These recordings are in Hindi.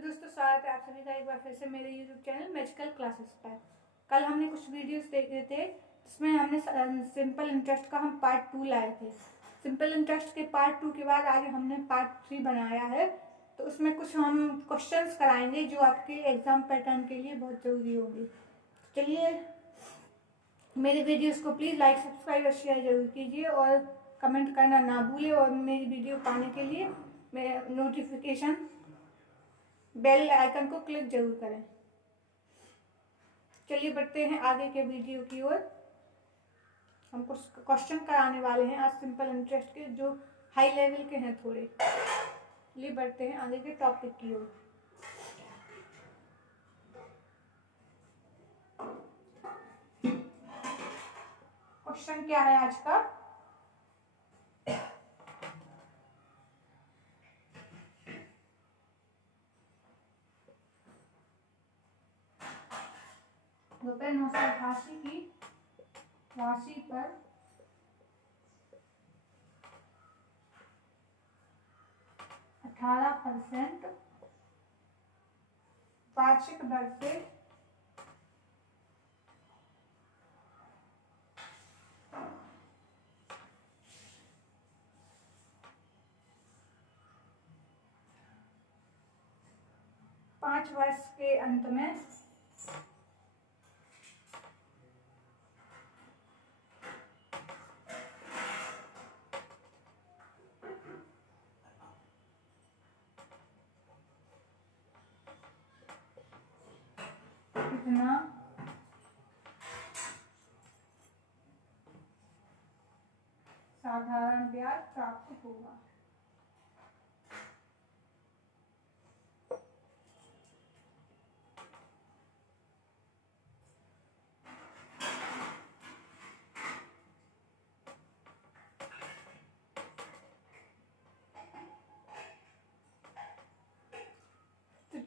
दोस्तों, स्वागत है आप सभी का एक बार फिर से मेरे YouTube चैनल मैजिकल क्लासेस पर। कल हमने कुछ वीडियोस देखे थे जिसमें हमने सिंपल इंटरेस्ट का हम पार्ट 2 लाए थे। सिंपल इंटरेस्ट के पार्ट 2 के बाद आज हमने पार्ट 3 बनाया है। तो उसमें कुछ हम क्वेश्चंस कराएंगे जो आपके एग्जाम पैटर्न के लिए बहुत ज़रूरी होंगे। चलिए, मेरे वीडियोज़ को प्लीज़ लाइक, सब्सक्राइब और शेयर जरूर कीजिए और कमेंट करना ना भूलें। और मेरी वीडियो पाने के लिए मेरे नोटिफिकेशन बेल आइकन को क्लिक जरूर करें। चलिए बढ़ते हैं आगे के वीडियो की ओर। हम कुछ क्वेश्चन कराने वाले हैं आज सिंपल इंटरेस्ट के, जो हाई लेवल के हैं थोड़े। चलिए बढ़ते हैं आगे के टॉपिक की ओर। क्वेश्चन क्या है आज का? रुपये 988 की राशि पर 18% वार्षिक दर से पाँच वर्ष के अंत में कितना साधारण ब्याज प्राप्त होगा।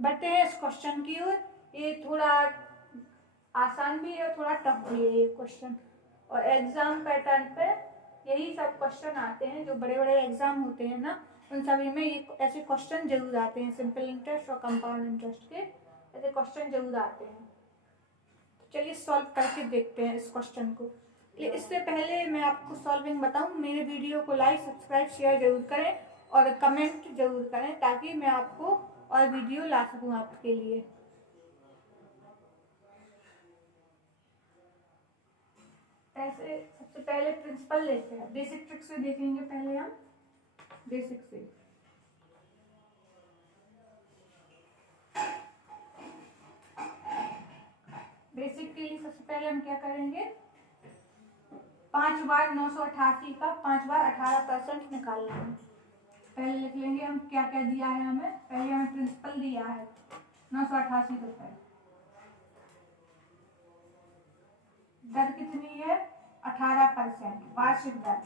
बढ़ते हैं इस क्वेश्चन की ओर। ये थोड़ा आसान भी है, थोड़ा टफ भी है ये क्वेश्चन। और एग्जाम पैटर्न पे यही सब क्वेश्चन आते हैं। जो बड़े बड़े एग्जाम होते हैं ना, उन सभी में ये ऐसे क्वेश्चन जरूर आते हैं। सिंपल इंटरेस्ट और कंपाउंड इंटरेस्ट के ऐसे क्वेश्चन जरूर आते हैं। तो चलिए सॉल्व करके देखते हैं इस क्वेश्चन को। इससे पहले मैं आपको सॉल्विंग बताऊं, मेरे वीडियो को लाइक, सब्सक्राइब, शेयर जरूर करें और कमेंट जरूर करें ताकि मैं आपको और वीडियो ला सकूं आपके लिए। ऐसे सबसे पहले प्रिंसिपल लेते हैं, बेसिक ट्रिक से देखेंगे। पहले हम बेसिक से बेसिक के लिए सबसे पहले हम क्या करेंगे, 5 बार 988 का 5 बार 18% निकालना है। पहले लिख लेंगे हम क्या क्या दिया है हमें। पहले हमें प्रिंसिपल दिया है 988 रुपए। दर कितनी है? 18% वार्षिक दर,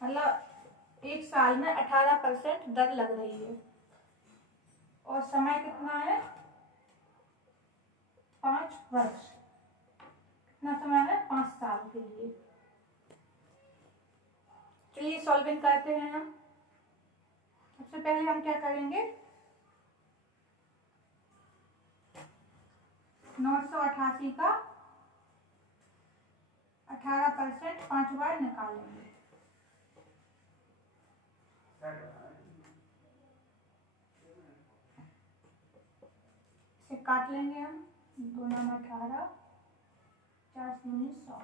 मतलब एक साल में 18% दर लग रही है। और समय कितना है? 5 वर्ष। कितना समय है? 5 साल के लिए। चलिए सॉल्विंग करते हैं हम। सबसे पहले हम क्या करेंगे, 988 का 18% 5 बार निकालेंगे। इसे काट लेंगे हम, 2 9 18, 4 19 100।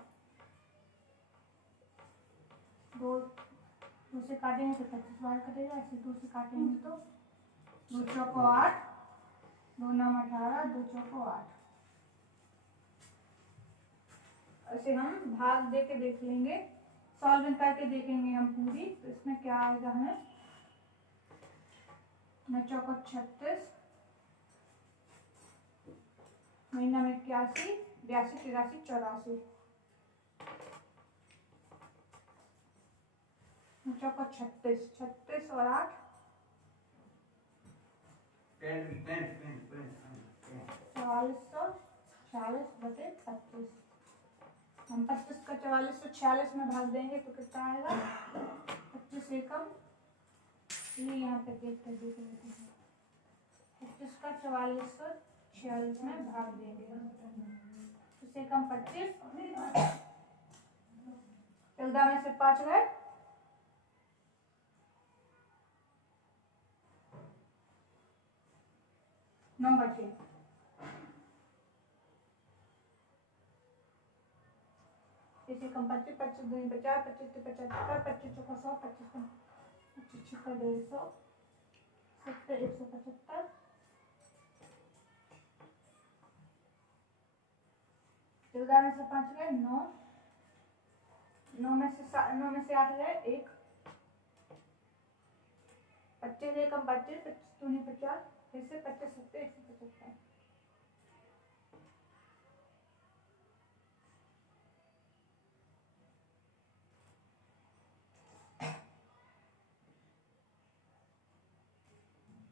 दो से काटेंगे तो 25 बार कटेगा। ऐसे 2 से काटेंगे तो 2 चौको 8, 2 9 18, 2 चौको 8। ऐसे हम भाग दे के देख लेंगे, सॉल्विंग करके देखेंगे हम पूरी। तो इसमें क्या आएगा हमें, 9 चौको 36, महीना में 81, 82, 83, 84, 9 चौको 36, 36 और 8 4440 बटे 25। हम 25 का 4446 में भाग देंगे तो कितना आएगा, 25 एकम। ये यहाँ पे देख लेते हैं, 25 का 4446 में भाग देंगे। इससे कम 25, 14 में से 5 गए, 9 बचे। इसे कम 25, 25 दूनी 50, 25 से 75, 25 चौका 100, 25 छक्का 150, 70 175, 14 में से 5 गए 9, 9 में से 8 गए 1, 25 से कम 25, 25 दूनी 50, फिर से 25 70 175।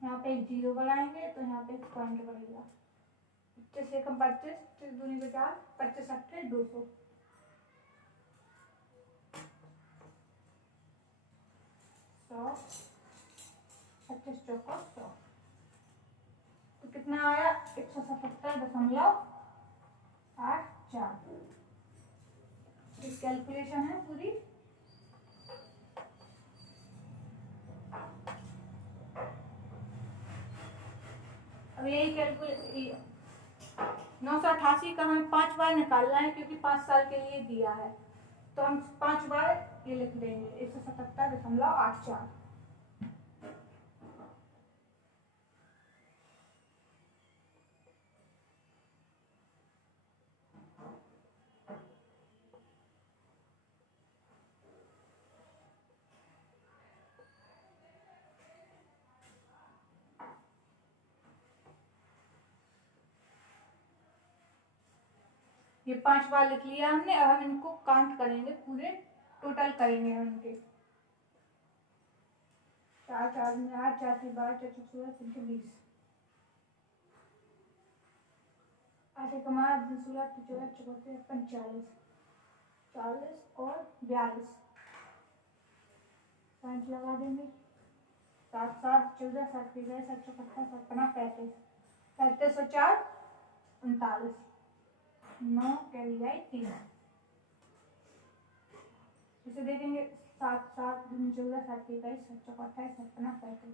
यहाँ पे एक 0 बढ़ाएंगे तो यहाँ पे एक पॉइंट बढ़ेगा। 25 से कम 25, 25 दूनी 50, 25 अट्ठे 200, 100, 25 चौका 100, तो कितना आया 177.84। कैलकुलेशन है पूरी। अब यही कैलकुलेट 988 का हमें 5 बार निकालना है क्योंकि 5 साल के लिए दिया है, तो हम 5 बार ये लिख देंगे 177.84। ये 5 बार लिख लिया हमने। अब हम इनको काउंट करेंगे, पूरे टोटल करेंगे हम इनके। 4 4 में 8, 4 3 12, 4 4 16, 3 20, 8 1 16, 16 14 45, 40 और 42, पॉइंट लगा देंगे। 7 7 14 7 3 7 55 55 35 35 और 4 39, 9 कैरी आई 3। इसे देखेंगे 7 7 14 7 21 7 चौका 28 57 35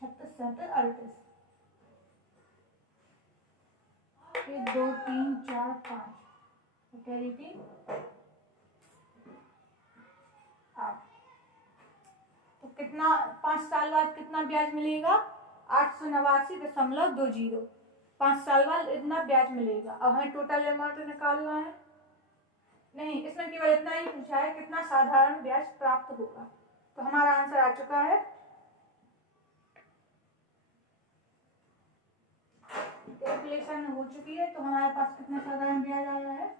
36 37 38, 1 2 3 4 5 कैरी 3 8। तो कितना 5 साल बाद कितना ब्याज मिलेगा 889.20। 5 साल बाद इतना ब्याज मिलेगा। अब हमें टोटल अमाउंट निकालना है। नहीं, इसमें केवल इतना ही पूछा है कितना साधारण ब्याज प्राप्त होगा। तो हमारा आंसर आ चुका है। कैलकुलेशन हो चुकी है, तो हमारे पास कितना साधारण ब्याज आया है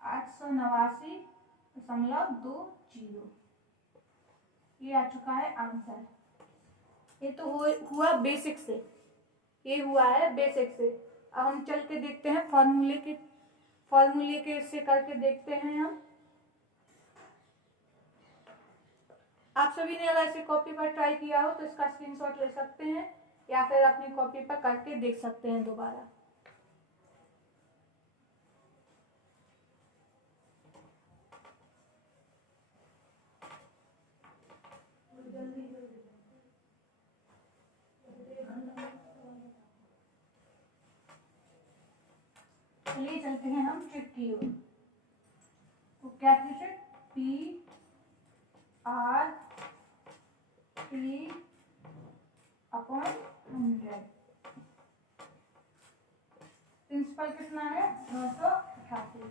889.20। ये आ चुका है आंसर। ये तो हुआ बेसिक से, ये हुआ है बेसिक से। अब हम चल के देखते हैं फॉर्मूले के इससे करके देखते हैं हम। आप सभी ने अगर इसे कॉपी पर ट्राई किया हो तो इसका स्क्रीनशॉट ले सकते हैं या फिर अपनी कॉपी पर करके देख सकते हैं दोबारा। चलिए चलते हैं हम ट्रिक की ओर। तो क्या trick? P R T upon 100। Principal कितना है 988।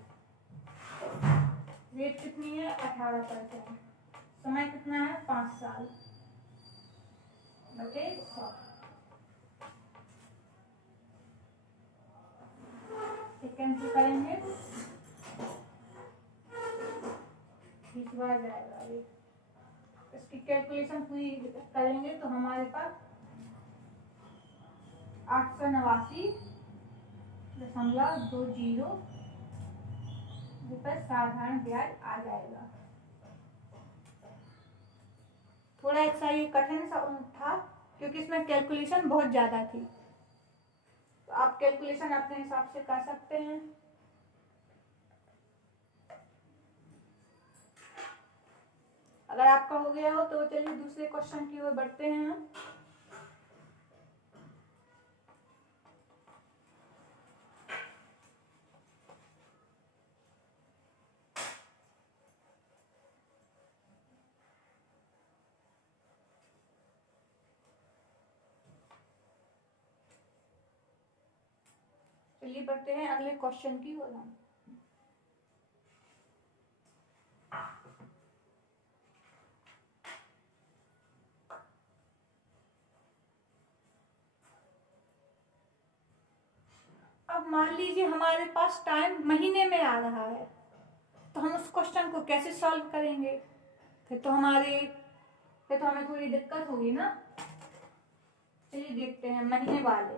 रेट कितनी है 18%। समय कितना है 5 साल बटे 100। कैंसिल करेंगे 20 बार जाएगा ये। इसकी कैलकुलेशन पूरी करेंगे तो हमारे पास 889.20 रुपये साधारण ब्याज आ जाएगा। थोड़ा ऐसा ये कठिन सा था क्योंकि इसमें कैलकुलेशन बहुत ज़्यादा थी। तो आप कैलकुलेशन अपने हिसाब से कर सकते हैं। अगर आपका हो गया हो तो चलिए दूसरे क्वेश्चन की ओर बढ़ते हैं हम। चलिए बढ़ते हैं अगले क्वेश्चन की ओर हम। अब मान लीजिए हमारे पास टाइम महीने में आ रहा है, तो हम उस क्वेश्चन को कैसे सॉल्व करेंगे? फिर तो हमें थोड़ी दिक्कत होगी ना। चलिए देखते हैं महीने वाले।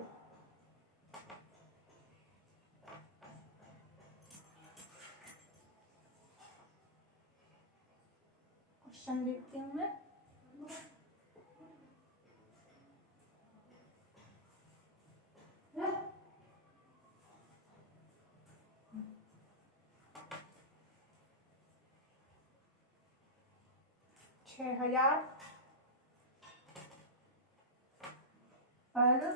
क्वेश्चन देखती हूँ मैं। छह हजार पर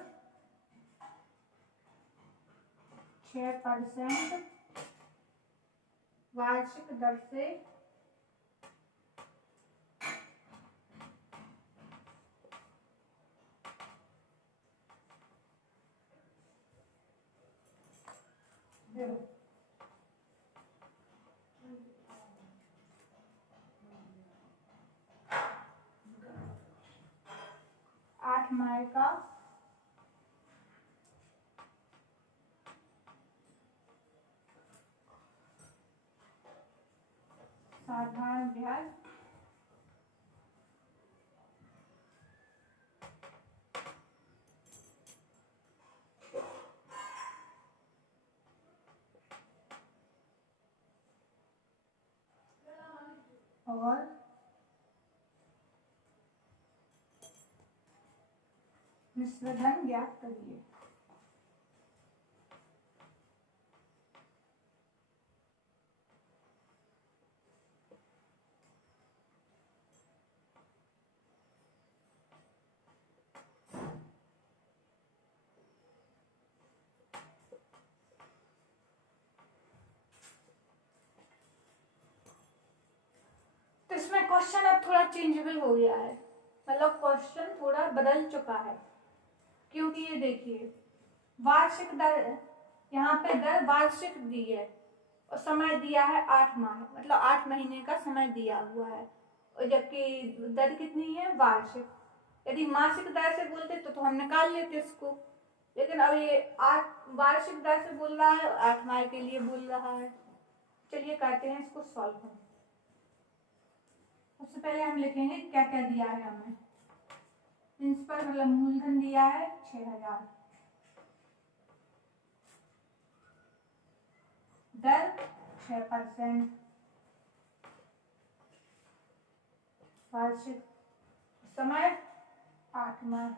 6% वार्षिक दर से आठ माह का साधारण ब्याज और मिश्र धन ज्ञात करिए। तो इसमें क्वेश्चन अब थोड़ा चेंजेबल हो गया है, मतलब क्वेश्चन थोड़ा बदल चुका है। क्योंकि ये देखिए वार्षिक दर, यहाँ पे दर वार्षिक दी है और समय दिया है 8 माह, मतलब 8 महीने का समय दिया हुआ है। और जबकि दर कितनी है? वार्षिक। यदि मासिक दर से बोलते तो हम निकाल लेते इसको, लेकिन अब ये 8 वार्षिक दर से बोल रहा है, 8 माह के लिए बोल रहा है। चलिए करते हैं इसको सॉल्व हम। सबसे पहले हम लिखेंगे क्या क्या दिया है हमें। प्रिंसिपल मतलब मूलधन दिया है 6000, दर 6%, वार्षिक समय 8 माह,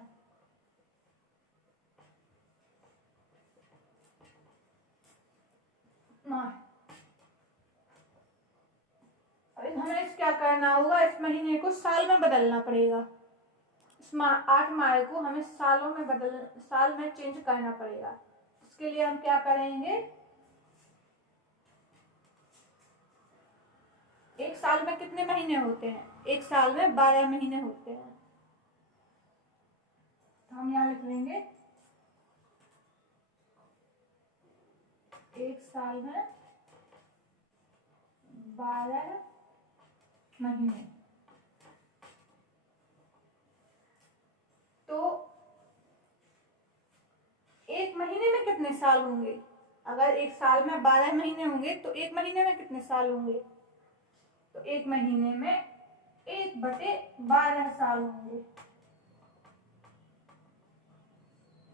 अब हमें क्या करना होगा, इस महीने को साल में बदलना पड़ेगा। इस 8 माह को हमें साल में चेंज करना पड़ेगा। इसके लिए हम क्या करेंगे, एक साल में कितने महीने होते हैं? एक साल में 12 महीने होते हैं। तो हम यहाँ लिख लेंगे एक साल में 12 महीने। तो एक महीने में कितने साल होंगे? अगर एक साल में 12 महीने होंगे तो एक महीने में कितने साल होंगे? तो एक महीने में 1/12 साल होंगे।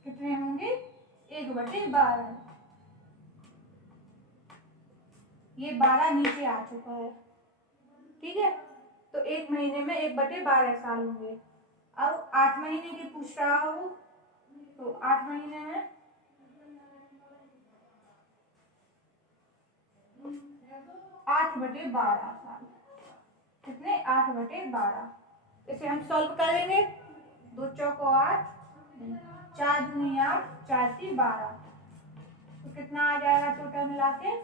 कितने होंगे? 1/12। ये 12 नीचे आ चुका है, ठीक है। तो एक महीने में 1/12 साल होंगे। अब 8 महीने की पूछ रहा हूँ, तो 8 महीने में 8/12 साल, कितने 8/12। इसे हम सॉल्व करेंगे, 2 चौको 8, 4 दूनी 8, 4 × 12, तो कितना आ जाएगा टोटल मिला के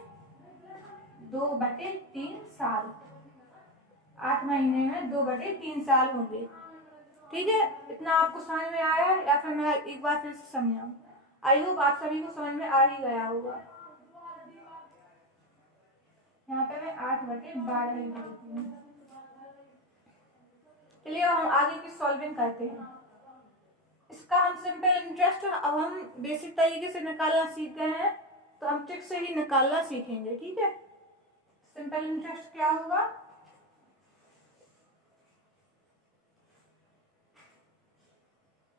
2/3 साल। 8 महीने में 2/3 साल होंगे। ठीक है, इतना आपको समझ में आया या फिर मैं एक बार फिर से समझाऊं? आई होप आप सभी को समझ में आ ही गया होगा। यहाँ पे मैं 8/12 लिख देती हूँ। चलिए हम आगे की सॉल्विंग करते हैं। इसका हम सिंपल इंटरेस्ट अब हम बेसिक तरीके से निकालना सीख गए हैं, तो हम ट्रिक से ही निकालना सीखेंगे। ठीक है, सिंपल इंटरेस्ट क्या होगा?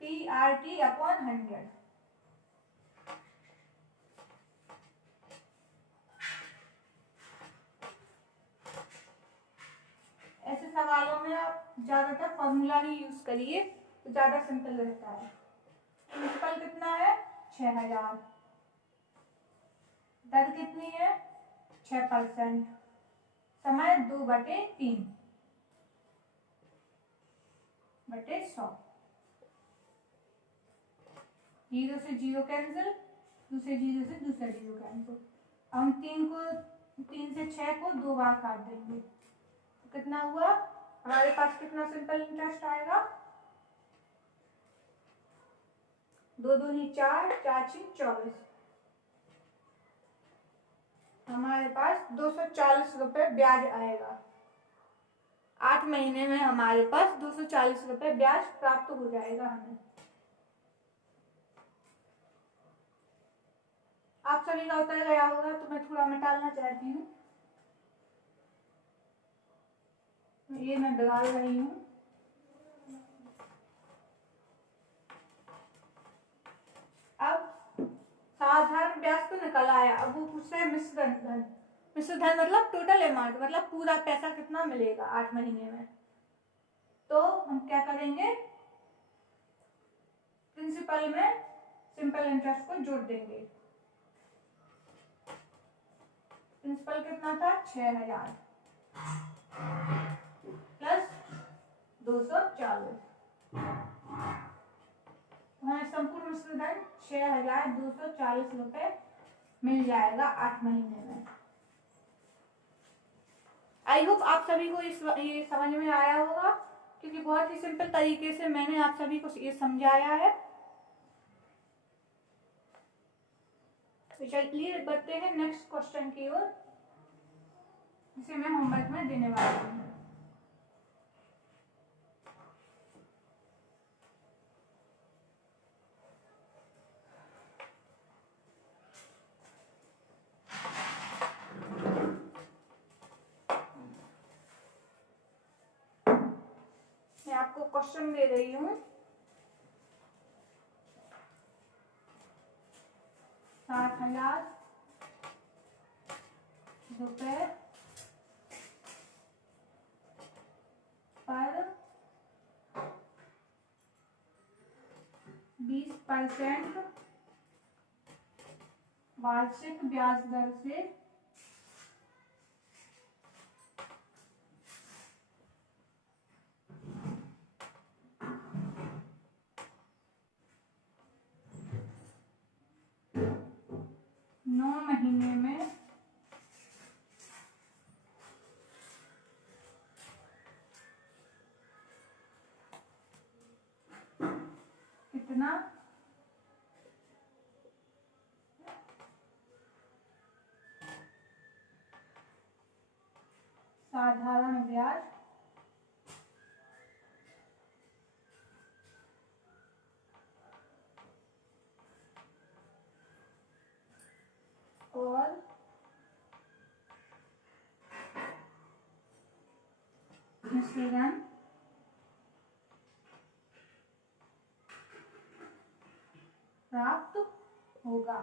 PRT/100। ऐसे सवालों में आप ज्यादातर फॉर्मूला ही यूज करिए तो ज्यादा सिंपल रहता है। प्रिंसिपल कितना है? 6000। दर कितनी है? 6%। समय 2/3 बटे 100। 0 से 0 कैंसिल, दूसरे 0 से दूसरा 0 कैंसिल। हम 3 से 6 को 2 बार काट देंगे, तो कितना हुआ हमारे पास? कितना सिंपल इंटरेस्ट आएगा? 2 दूनी 4, 4 × 24, हमारे पास 240 रुपए ब्याज आएगा। 8 महीने में हमारे पास 240 रुपए ब्याज प्राप्त हो जाएगा हमें। आप सभी का उत्तर गया होगा, तो मैं थोड़ा मिटाना चाहती हूँ। ये मैं डाल रही हूँ। अब साधारण ब्याज तो निकल आया, अब वो पूछ रहा है मिश्र धन। मिश्र धन मतलब टोटल अमाउंट, मतलब पूरा पैसा कितना मिलेगा 8 महीने में। तो हम क्या करेंगे? प्रिंसिपल में सिंपल इंटरेस्ट को जोड़ देंगे। प्रिंसिपल कितना था? 6000 प्लस 240, हमें संपूर्ण मिश्र धन 6240 रुपए मिल जाएगा 8 महीने में। आई होप आप सभी को ये समझ में आया होगा, क्योंकि बहुत ही सिंपल तरीके से मैंने आप सभी को ये समझाया है। तो चलिए बढ़ते हैं नेक्स्ट क्वेश्चन की ओर, जिसे मैं होमवर्क में देने वाली हूँ। मैं आपको क्वेश्चन दे रही हूँ। 60,000 रुपए पर 20% वार्षिक ब्याज दर से महीने में कितना साधारण ब्याज और मिश्रण प्राप्त होगा।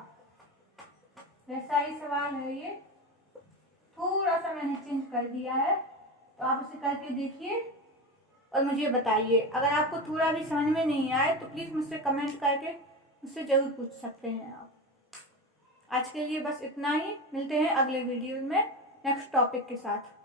वैसा ही सवाल है ये, थोड़ा सा मैंने चेंज कर दिया है, तो आप इसे करके देखिए। और मुझे बताइए। अगर आपको थोड़ा भी समझ में नहीं आए तो प्लीज़ मुझसे कमेंट करके मुझसे ज़रूर पूछ सकते हैं आप। आज के लिए बस इतना ही, मिलते हैं अगले वीडियो में नेक्स्ट टॉपिक के साथ।